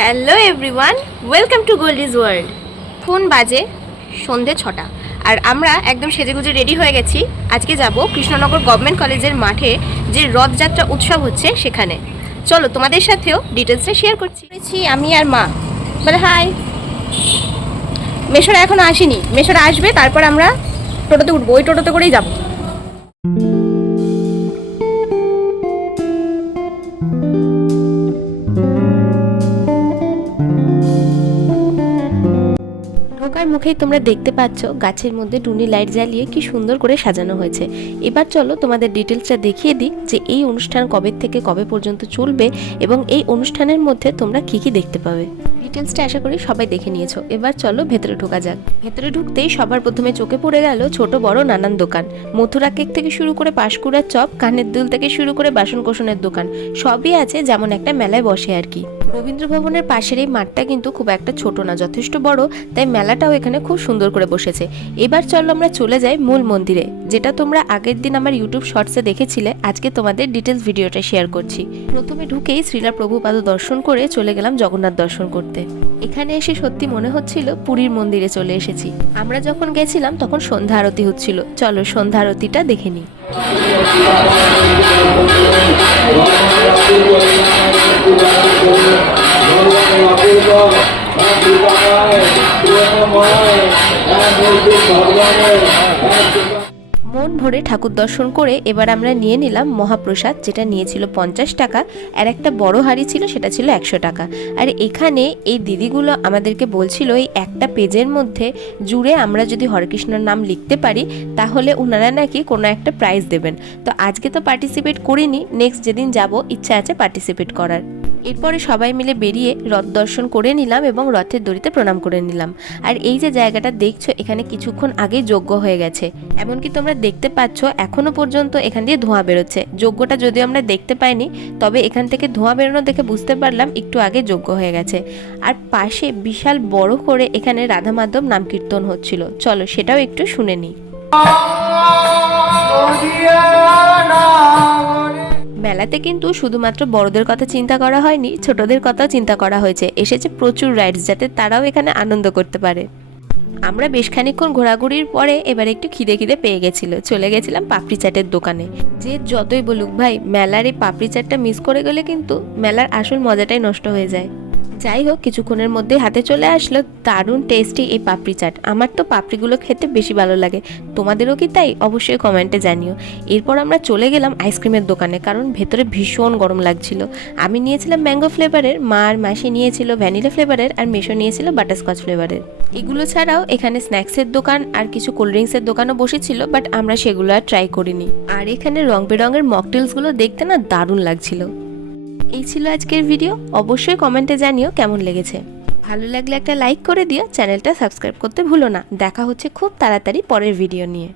Hello everyone, welcome to Goldie's World. Phone বাজে সন্ধে ছটা, আর আমরা একদম সেজেগুজে রেডি হয়ে গেছি। আজকে যাব কৃষ্ণনগর গভর্নমেন্ট কলেজের মাঠে যে রথযাত্রা উৎসব হচ্ছে সেখানে। চলো তোমাদের সাথেও ডিটেলসটা শেয়ার করছি। আমি আর মা। বলে, হাই। মেশোরা এখনও আসেনি। মেশোরা আসবে, তারপর আমরা টোটোতে উঠবো। ওই টোটোতে করেই যাব। ঢোকার মুখেই তোমরা দেখতে পাচ্ছ গাছের মধ্যে টুনি লাইট জ্বালিয়ে কি সুন্দর করে সাজানো হয়েছে। এবার চলো তোমাদের ডিটেলসটা দেখিয়ে দিই যে এই অনুষ্ঠান কবে থেকে কবে পর্যন্ত চলবে এবং এই অনুষ্ঠানের মধ্যে তোমরা কি কি দেখতে পাবে। ডিটেলসটা আশা করি সবাই দেখে নিয়েছো। এবার চলো ভেতরে ঢোকা যাক। ভেতরে ঢুকতেই সবার প্রথমে চোখে পড়ে গেল ছোট বড় নানান দোকান। মথুরা কেক থেকে শুরু করে পাশকুড়ার চপ, কানের দুল থেকে শুরু করে বাসন কোসনের দোকান। সবই আছে যেমন একটা মেলায় বসে আর কি। রবীন্দ্র ভবনের পাশের এই মাঠটা কিন্তু খুব একটা ছোট না, যথেষ্ট বড়, তাই মেলাটাও এখানে খুব সুন্দর করে বসেছে। এবার চলো আমরা চলে যাই মূল মন্দিরে, যেটা তোমরা আগের দিন আমার ইউটিউব শর্টসে দেখেছিলে, আজকে তোমাদের ডিটেলস ভিডিওটা শেয়ার করছি। প্রথমে ঢুকেই শ্রীলা প্রভুপাদ দর্শন করে চলে গেলাম জগন্নাথ দর্শন করতে। এখানে এসে সত্যি মনে হচ্ছিল পুরীর মন্দিরে চলে এসেছি। আমরা যখন গেছিলাম তখন সন্ধ্যা আরতি হচ্ছিল। চলো সন্ধ্যা আরতিটা দেখে নিই। মন ভরে ঠাকুর দর্শন করে এবার আমরা নিয়ে নিলাম মহাপ্রসাদ, যেটা নিয়েছিল পঞ্চাশ টাকা। আর একটা বড় হাড়ি ছিল, সেটা ছিল একশো টাকা। আর এখানে এই দিদিগুলো আমাদেরকে বলছিল, এই একটা পেজের মধ্যে জুড়ে আমরা যদি হরেকৃষ্ণর নাম লিখতে পারি, তাহলে ওনারা নাকি কোনো একটা প্রাইজ দেবেন। তো আজকে তো পার্টিসিপেট করিনি নেক্সট যেদিন যাব, ইচ্ছা আছে পার্টিসিপেট করার। এরপরে সবাই মিলে বেরিয়ে রথ দর্শন করে নিলাম এবং রথের দড়িতে প্রণাম করে নিলাম। আর এই যে জায়গাটা দেখছ, এখানে কিছুক্ষণ আগেই যজ্ঞ হয়ে গেছে। এমনকি তোমরা দেখতে পাচ্ছ, এখনও পর্যন্ত এখান দিয়ে ধোঁয়া বেরোচ্ছে। যজ্ঞটা যদিও আমরা দেখতে পাইনি, তবে এখান থেকে ধোঁয়া বেরোনো দেখে বুঝতে পারলাম একটু আগে যজ্ঞ হয়ে গেছে। আর পাশে বিশাল বড় করে এখানে রাধা মাধব নাম কীর্তন হচ্ছিল। চলো সেটাও একটু শুনে নিই। মেলাতে কিন্তু শুধুমাত্র বড়দের কথা চিন্তা করা হয়নি, ছোটদের কথাও চিন্তা করা হয়েছে। এসেছে প্রচুর রাইডস যাতে তারাও এখানে আনন্দ করতে পারে। আমরা বেশ খানিক্ষণ ঘোরাঘুরির পরে এবার একটু খিদে খিদে পেয়ে গেছিল। চলে গেছিলাম পাপড়ি চাটের দোকানে। যে যতই বলুক ভাই, মেলার এই পাপড়ি চাটটা মিস করে গেলে কিন্তু মেলার আসল মজাটাই নষ্ট হয়ে যায়। যাই হোক, কিছুক্ষণের মধ্যে হাতে চলে আসলো দারুণ টেস্টি এই পাপড়ি চাট। আমার তো পাপড়িগুলো খেতে বেশি ভালো লাগে। তোমাদেরও কি তাই? অবশ্যই কমেন্টে জানিও। এরপর আমরা চলে গেলাম আইসক্রিমের দোকানে, কারণ ভেতরে ভীষণ গরম লাগছিল। আমি নিয়েছিলাম ম্যাঙ্গো ফ্লেভারের মা আর মাসি নিয়েছিল ভ্যানিলা ফ্লেভারের আর মেশো নিয়েছিল বাটারস্কচ ফ্লেভারের এগুলো ছাড়াও এখানে স্ন্যাক্সের দোকান আর কিছু কোল্ড ড্রিঙ্কসের দোকানও বসেছিল বাট আমরা সেগুলো আর ট্রাই করিনি। আর এখানে রং বেরঙের মকটেলসগুলো দেখতে না দারুণ লাগছিল। এই ছিল আজকের ভিডিও অবশ্যই কমেন্টে জানিও কেমন লেগেছে। ভালো লাগলে একটা লাইক করে দিও চ্যানেলটা সাবস্ক্রাইব করতে ভুলো না। দেখা হচ্ছে খুব তাড়াতাড়ি পরের ভিডিও নিয়ে।